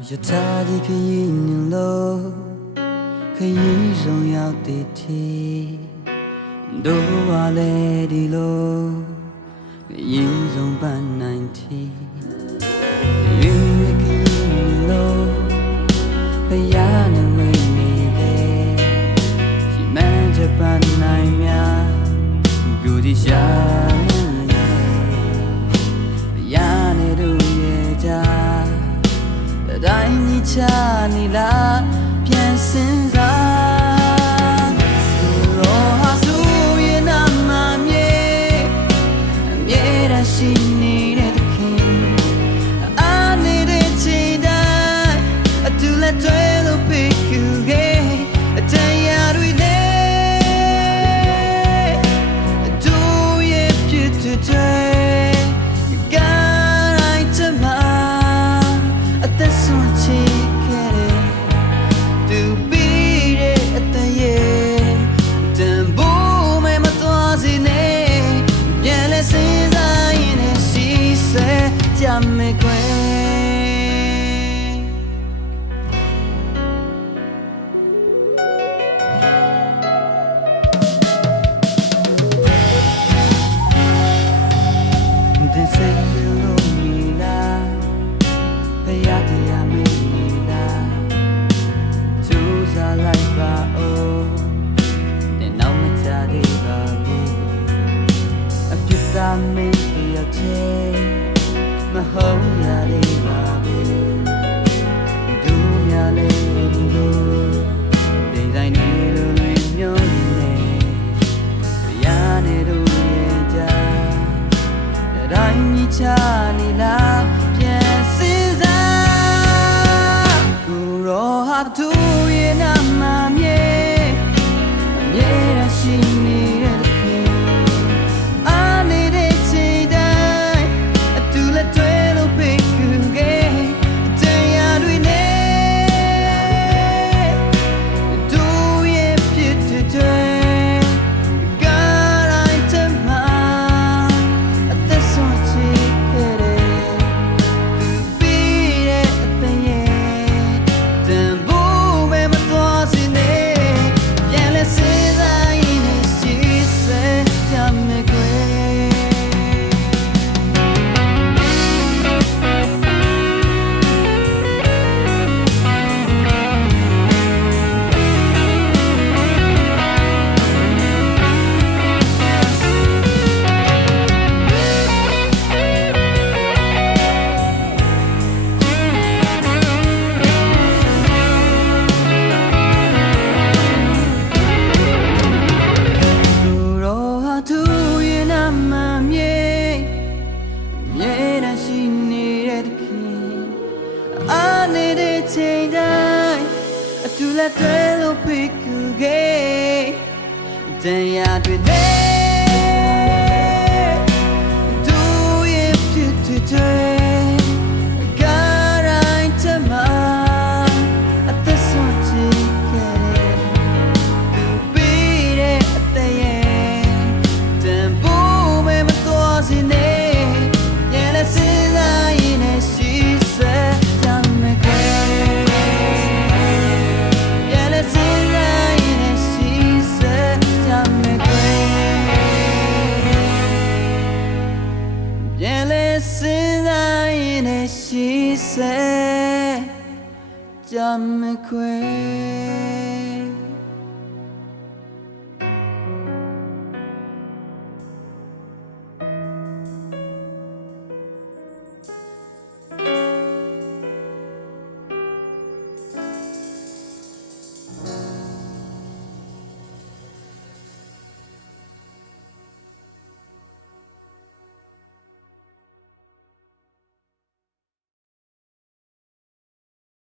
여자지 그 있는 그 이성 약대티 너와 레디로 그 이성 반나인티 유익 그 있는 그 야는 왜 미래 심한 저 반나이며 굳이 샤는 야네로 예자တိုင်းချနေလားပြန်စဉ်းစားရောဟာဆိုရင်နာမမြေအမြဲတမ်းရှိနေတဲ့တခင်အားနေတဲ့ချိန်တိုင်းအတူလက်တွဲလို့ဖိတ်ခုခဲ့အတရားတွေနဲ့အတူရဲ့ပြည့်တဲ့me quên de say you me la ya te ya me la tu sa like ba oh de now me cha de ba bi a piece of me ya che my home ya de ba bi do ya le do de dai ni lo le myo ne ya ne do ye ja de dai ni cha ni la pian sin sa ku ro ha tu ye na ma mye ye ra shi niချိန်တိုင်းအတူလက်တွဲလို့ဖိတ်ခုခဲ့တရားတွေနဲ့သူရဲ့ဖြစ်တဲ့ကာရိုင်းချမအသက်ဆုံးချစ်ခဲ့သူပြီးတဲ့အသက်ရဲ့တန်ဖိုးမဲ့မတော်စီနေရဲ့လက်စင်းစားရင်နဲ့ရှိစဲShe said, "Jam me quay."